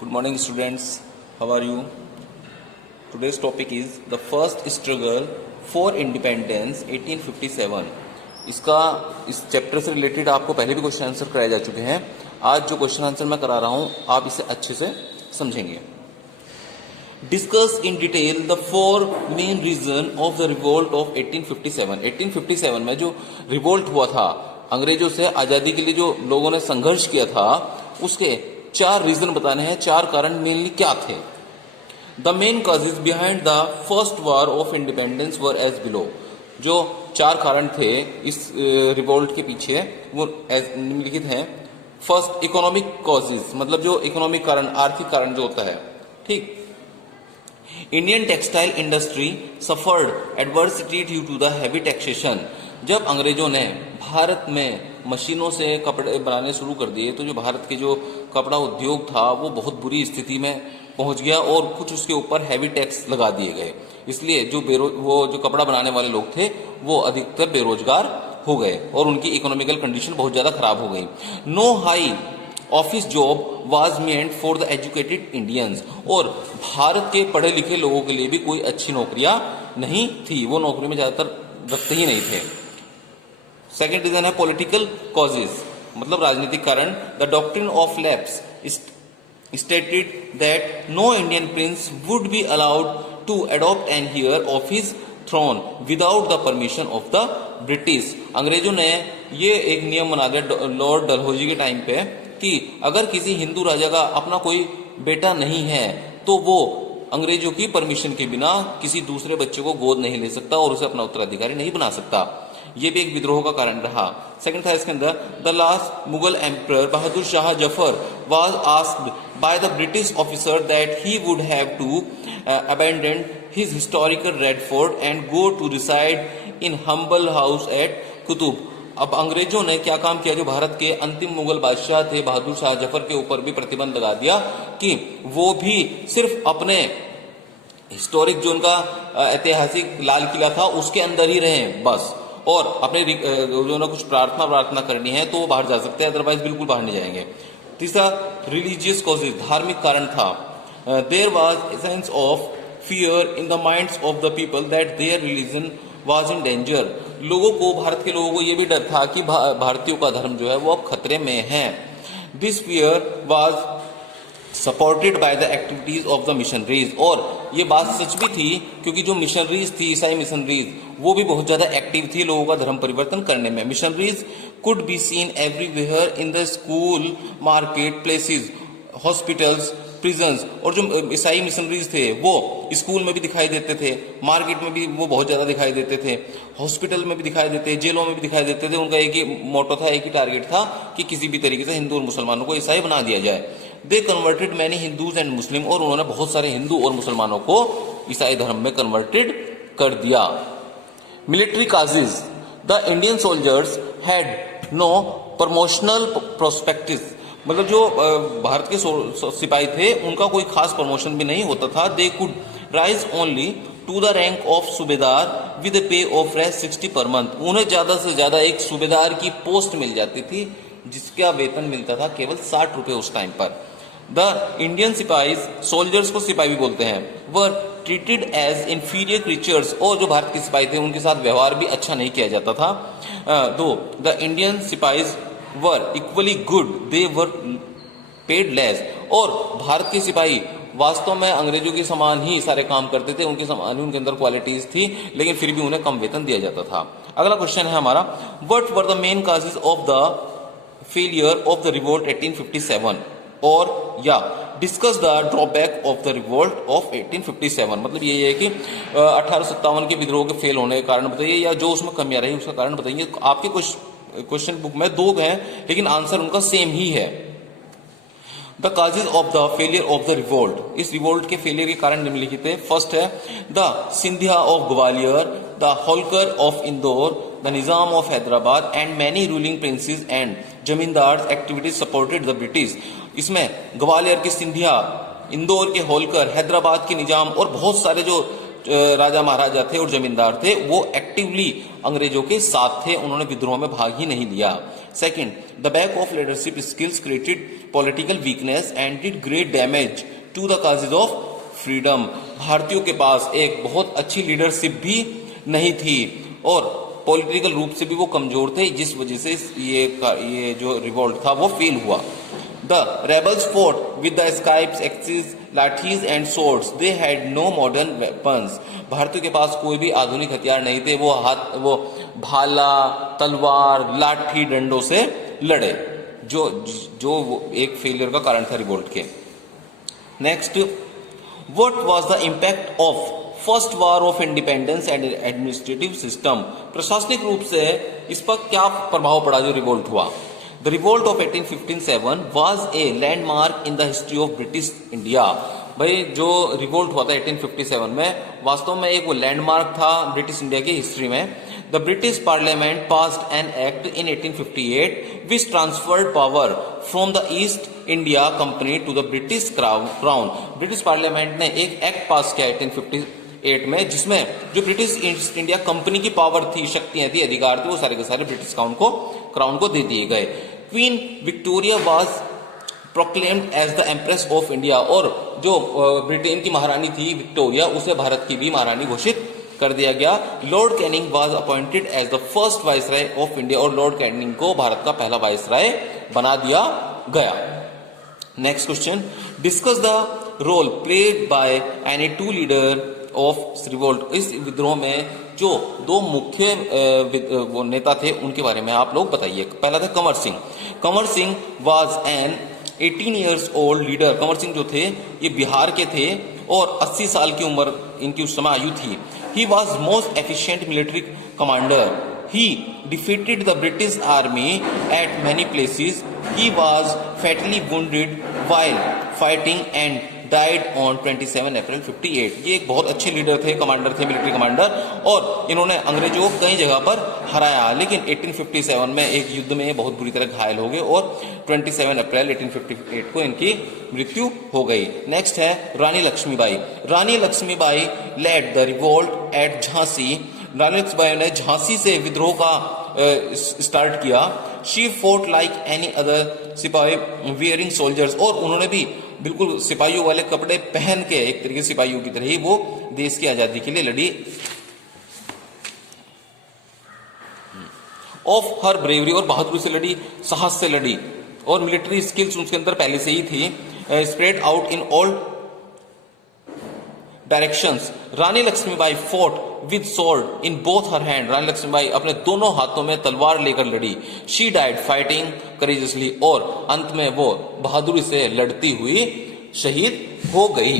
Good morning, students. How are you? Today's topic is the first struggle for independence 1857. इस chapter से related आपको पहले भी question answer कराए जा चुके हैं. आज जो क्वेश्चन आंसर मैं करा रहा हूं आप इसे अच्छे से समझेंगे. Discuss in detail the four main reason of the revolt of 1857. 1857 में जो रिवोल्ट हुआ था, अंग्रेजों से आजादी के लिए जो लोगों ने संघर्ष किया था, उसके चार रीजन बताने हैं. चार कारण मेनली क्या थे. The main causes behind the first war of independence were as below. जो चार कारण थे इस रिवोल्ट के पीछे वो निम्नलिखित हैं. फर्स्ट, इकोनॉमिक कॉजेज, मतलब जो इकोनॉमिक कारण, आर्थिक कारण जो होता है. ठीक. Indian textile industry suffered adversity due to the heavy taxation. जब अंग्रेजों ने भारत में मशीनों से कपड़े बनाने शुरू कर दिए तो जो भारत के जो कपड़ा उद्योग था वो बहुत बुरी स्थिति में पहुंच गया और कुछ उसके ऊपर हैवी टैक्स लगा दिए गए. इसलिए वो जो कपड़ा बनाने वाले लोग थे वो अधिकतर बेरोजगार हो गए और उनकी इकोनॉमिकल कंडीशन बहुत ज्यादा खराब हो गई. No high office job was meant for the educated Indians. और भारत के पढ़े लिखे लोगों के लिए भी कोई अच्छी नौकरियां नहीं थी, वो नौकरी में ज्यादातर रखते ही नहीं थे. सेकेंड रीजन है पॉलिटिकल कॉजेज, मतलब राजनीतिक कारण. The doctrine of lapse stated that no Indian prince would be allowed to adopt an heir of his throne without the permission of the British. अंग्रेजों ने ये एक नियम बना दिया लॉर्ड डलहौजी के टाइम पे कि अगर किसी हिंदू राजा का अपना कोई बेटा नहीं है तो वो अंग्रेजों की परमिशन के बिना किसी दूसरे बच्चे को गोद नहीं ले सकता और उसे अपना उत्तराधिकारी नहीं बना सकता. ये भी एक विद्रोह का कारण रहा. सेकंड था इसके अंदर the last Mughal emperor Bahadur Shah Zafar was asked by the British officer that he would have to abandon his historical Red Fort and go to reside in humble house at Qutub. अब अंग्रेजों ने क्या काम किया, जो भारत के अंतिम मुगल बादशाह थे बहादुर शाह जफर के ऊपर भी प्रतिबंध लगा दिया कि वो भी सिर्फ अपने हिस्टोरिक जो उनका ऐतिहासिक लाल किला था उसके अंदर ही रहें बस, और अपने जो ना कुछ प्रार्थना करनी है तो वो बाहर जा सकते हैं, अदरवाइज बिल्कुल बाहर नहीं जाएंगे. तीसरा रिलीजियस कॉजेज, धार्मिक कारण था. There was a sense of fear in the minds of the people that their religion was in danger. लोगों को, भारत के लोगों को ये भी डर था कि भारतीयों का धर्म जो है वो अब खतरे में है. This fear was supported by the activities of the missionaries. और ये बात सच भी थी क्योंकि जो मिशनरीज थी, ईसाई मिशनरीज, वो भी बहुत ज्यादा एक्टिव थी लोगों का धर्म परिवर्तन करने में. Missionaries could be seen everywhere in the school, market places, hospitals, prisons. और जो ईसाई मिशनरीज थे वो स्कूल में भी दिखाई देते थे, मार्केट में भी वो बहुत ज्यादा दिखाई देते थे, हॉस्पिटल में भी दिखाई देते, जेलों में भी दिखाई देते थे. उनका एक ही मोटो था, एक ही टारगेट था कि किसी भी तरीके से हिंदू और मुसलमानों को ईसाई बना दिया जाए. They converted many Hindus and Muslim. और उन्होंने बहुत सारे हिंदू और मुसलमानों को ईसाई धर्म में कन्वर्टेड कर दिया. Military causes, the Indian soldiers had no promotional prospects. मतलब जो भारत के सिपाही थे उनका कोई खास प्रमोशन भी नहीं होता था. They could rise only to the rank of subedar with pay of Rs 60 per month. उन्हें ज्यादा से ज्यादा एक सूबेदार की पोस्ट मिल जाती थी जिसका वेतन मिलता था केवल 60 रुपए उस टाइम पर. द इंडियन सिपाहीज, सोल्जर्स को सिपाही भी बोलते हैं, were treated as inferior creatures. और जो भारत के सिपाही थे उनके साथ व्यवहार भी अच्छा नहीं किया जाता था. Though the Indian sepoys were equally good, they were paid less. और भारत के सिपाही वास्तव में अंग्रेजों के समान ही सारे काम करते थे, उनके समान ही उनके अंदर क्वालिटीज थी, लेकिन फिर भी उन्हें कम वेतन दिया जाता था. अगला क्वेश्चन है हमारा, what were the main causes of the failure of the revolt 1857. और या discuss the drawback of the revolt of 1857. मतलब ये है कि 1857 के विद्रोह के फेल होने के कारण बताइए, या जो उसमें कमियां रही उसका कारण बताइए. आपके कुछ क्वेश्चन बुक में दो हैं लेकिन आंसर उनका सेम ही है. The causes of the failure of the revolt. इस रिवोल्ट के फेलियर के कारण निम्नलिखित है. फर्स्ट है the Scindia of Gwalior, the Holkar of Indore, the Nizam of Hyderabad and many ruling princess and जमींदार एक्टिविटीज सपोर्टेड द ब्रिटिश. इसमें ग्वालियर के सिंधिया, इंदौर के होलकर, हैदराबाद के निजाम और बहुत सारे जो राजा महाराजा थे और जमींदार थे वो एक्टिवली अंग्रेजों के साथ थे, उन्होंने विद्रोह में भाग ही नहीं लिया. Second, the back of leadership skills created political weakness and did great damage to the causes of freedom. भारतीयों के पास एक बहुत अच्छी लीडरशिप भी नहीं थी और पॉलिटिकल रूप से भी वो कमजोर थे, जिस वजह से ये जो रिवोल्ट था वो फेल हुआ। The rebels fought with the scythes, axes, lathis and swords. They had no modern weapons. भारतीयों के पास कोई भी आधुनिक हथियार नहीं थे। वो भाला, तलवार, लाठी, डंडों से लड़े, जो एक फेलियर का कारण था रिवोल्ट के। Next, what was the impact of first war of independence and administrative system. प्रशासनिक रूप से इस पर क्या प्रभाव पड़ा जो रिवोल्ट हुआ। The revolt of 1857 was a landmark in the history of British India. भाई जो रिवोल्ट हुआ था 1857 में, वास्तव में एक वो लैंडमार्क था ब्रिटिश इंडिया की हिस्ट्री में। The British parliament passed an act in 1858 which transferred power from the East India Company to the British crown. British parliament ने एक एक्ट पास किया 1858 में, जिसमें जो ब्रिटिश ईस्ट इंडिया कंपनी की पावर थी, शक्तियां थी, अधिकार थे, वो सारे के सारे ब्रिटिश क्राउन को दे दिए गए। Queen Victoria was proclaimed as the empress of India, और जो ब्रिटेन की महारानी थी विक्टोरिया, उसे भारत की भी महारानी घोषित कर दिया गया। Lord Canning was appointed as the first viceroy of India, और लॉर्ड कैनिंग को भारत का पहला वाइसराय बना दिया गया। Next question, discuss the role played by any two leader of revolt. इस विद्रोह में जो दो मुख्य वो नेता थे उनके बारे में आप लोग बताइए। पहला था Kanwar Singh. Kanwar Singh was an 18 years old leader. Kanwar Singh जो थे ये बिहार के थे और 80 साल की उम्र इनकी उस समय आयु थी। He was most efficient military commander. He defeated the British army at many places. He was fatally wounded while fighting and died on 27 April 58। ये एक बहुत अच्छे लीडर थे, कमांडर थे, मिलिट्री कमांडर, और इन्होंने अंग्रेजों को कई जगह पर हराया, लेकिन 1857 में एक युद्ध में बहुत बुरी तरह घायल हो गए और 27 अप्रैल 1858 को इनकी मृत्यु हो गई। नेक्स्ट है Rani Laxmibai. Rani Laxmibai led the revolt at Jhansi. Rani Laxmibai ने झांसी से विद्रोह का स्टार्ट किया। She fought like any other sepoy wearing soldiers, और उन्होंने भी बिल्कुल सिपाहियों वाले कपड़े पहन के एक तरीके सिपाहियों की तरह ही वो देश की आजादी के लिए लड़ी। ऑफ हर ब्रेवरी, और बहादुरी से लड़ी, साहस से लड़ी, और मिलिट्री स्किल्स उसके अंदर पहले से ही थी। Spread out in all directions. Rani Laxmibai fought with sword in both her hand. Rani Laxmibai अपने दोनों हाथों में तलवार लेकर लड़ी। शी डाइड फाइटिंग करेजियसली, और अंत में वो बहादुरी से लड़ती हुई शहीद हो गई।